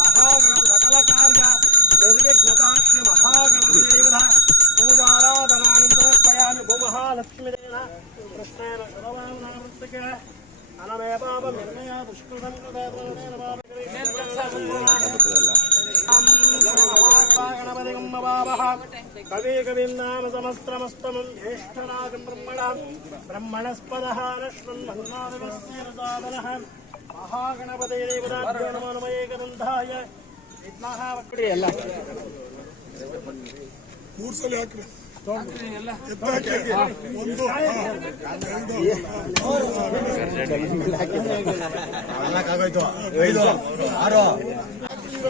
మహాగణవకలకార్య నిర్విఘ్నతాక్షి మహాగణదేవత పూజారాధనానందరర్పయామి భూమహాలక్ష్మిదేన. కృష్ణేన గణవామనామృత్తిక అనమే పాప నిర్ణయ పుష్పసంకృతేన కవి కవిన్నామ సమస్తమస్తమం. జ్యేష్ఠరాగం బ్రహ్మణ. బ్రహ్మణస్పద లక్ష్మణ్ భంగారవస్య రజాదన ಜ್ಯೇಷ್ಠರಾಜಂ ಬ್ರಹ್ಮಣಾಂ ಬ್ರಹ್ಮಣಸ್ಪದಃ ನಶ್ವನ್ಮನ್ನಾದವಸ್ಯರಸಾದನಃ ಮಹಾಗಣಪತಿ ದೇವತಾಭ್ಯೋ ನಮೋ ನಮಃ ಏಕದಂಧಾಯ ವಿಘ್ನಃ ವಕ್ರಿ ಎಲ್ಲ ಮೂರ್. ಸಲ ಹಾಕ್ರಿ ಒಂದು ಎರಡು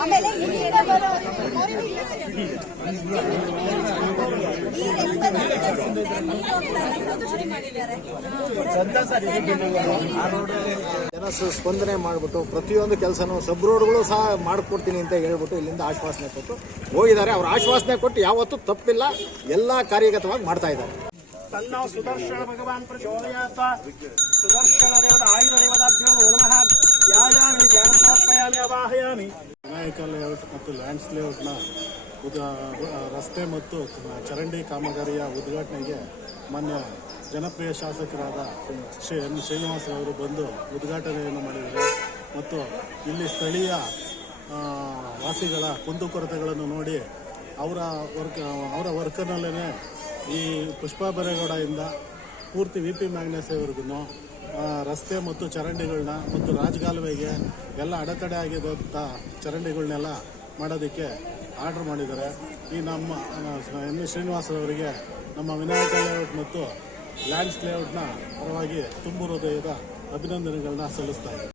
ಆಮೇಲೆ ಜನ ಸ್ಪಂದನೆ ಮಾಡಿಬಿಟ್ಟು ಪ್ರತಿಯೊಂದು ಕೆಲಸನೂ ಸಬ್ ರೋಡ್ಗಳು ಸಹ ಮಾಡಿಕೊಡ್ತೀನಿ ಅಂತ ಹೇಳ್ಬಿಟ್ಟು ಇಲ್ಲಿಂದ ಆಶ್ವಾಸನೆ ಕೊಟ್ಟು ಹೋಗಿದ್ದಾರೆ. ಅವ್ರ ಆಶ್ವಾಸನೆ ಕೊಟ್ಟು ಯಾವತ್ತೂ ತಪ್ಪಿಲ್ಲ. ಎಲ್ಲ ಕಾರ್ಯಗತವಾಗಿ ಮಾಡ್ತಾ ಇದ್ದಾರೆ. ಸುದರ್ಶನ ಭಗವಾನ್ ಪ್ರಚೋದಯ ಸುದರ್ಶನ ದೇವದ ಆಯುಧ ಮತ್ತು ಲ್ಯಾಂಡ್ ಸ್ಲೇಔಟ್ನ ಉದ ರಸ್ತೆ ಮತ್ತು ಚರಂಡಿ ಕಾಮಗಾರಿಯ ಉದ್ಘಾಟನೆಗೆ ಮಾನ್ಯ ಜನಪ್ರಿಯ ಶಾಸಕರಾದ ಶ್ರೀ ಎನ್ ಶ್ರೀನಿವಾಸ ಅವರು ಬಂದು ಉದ್ಘಾಟನೆಯನ್ನು ಮಾಡಿದರು ಮತ್ತು ಇಲ್ಲಿ ಸ್ಥಳೀಯ ವಾಸಿಗಳ ಕುಂದುಕೊರತೆಗಳನ್ನು ನೋಡಿ ಅವರ ವರ್ಕ್, ಅವರ ವರ್ಕರ್ನಲ್ಲೇ ಈ ಪುಷ್ಪಾ ಪೂರ್ತಿ ವಿ ಪಿ ಮ್ಯಾಗ್ನೆಸ್ವರೆಗೂ ರಸ್ತೆ ಮತ್ತು ಚರಂಡಿಗಳನ್ನ ಮತ್ತು ರಾಜಗಾಲುವೆಗೆ ಎಲ್ಲ ಅಡೆತಡೆ ಆಗಿದ್ದಂಥ ಚರಂಡಿಗಳನ್ನೆಲ್ಲ ಮಾಡೋದಕ್ಕೆ ಆರ್ಡರ್ ಮಾಡಿದ್ದಾರೆ. ಈ ನಮ್ಮ ಎಂ ಎಸ್ ವಿ ಶ್ರೀನಿವಾಸ್ ಅವರಿಗೆ ನಮ್ಮ ವಿನಾಯಕ ಲೇಔಟ್ ಮತ್ತು ಲ್ಯಾಂಡ್ಸ್ ಲೇಔಟ್ನ ಪರವಾಗಿ ತುಂಬು ಹೃದಯದ ಅಭಿನಂದನೆಗಳನ್ನ ಸಲ್ಲಿಸ್ತಾ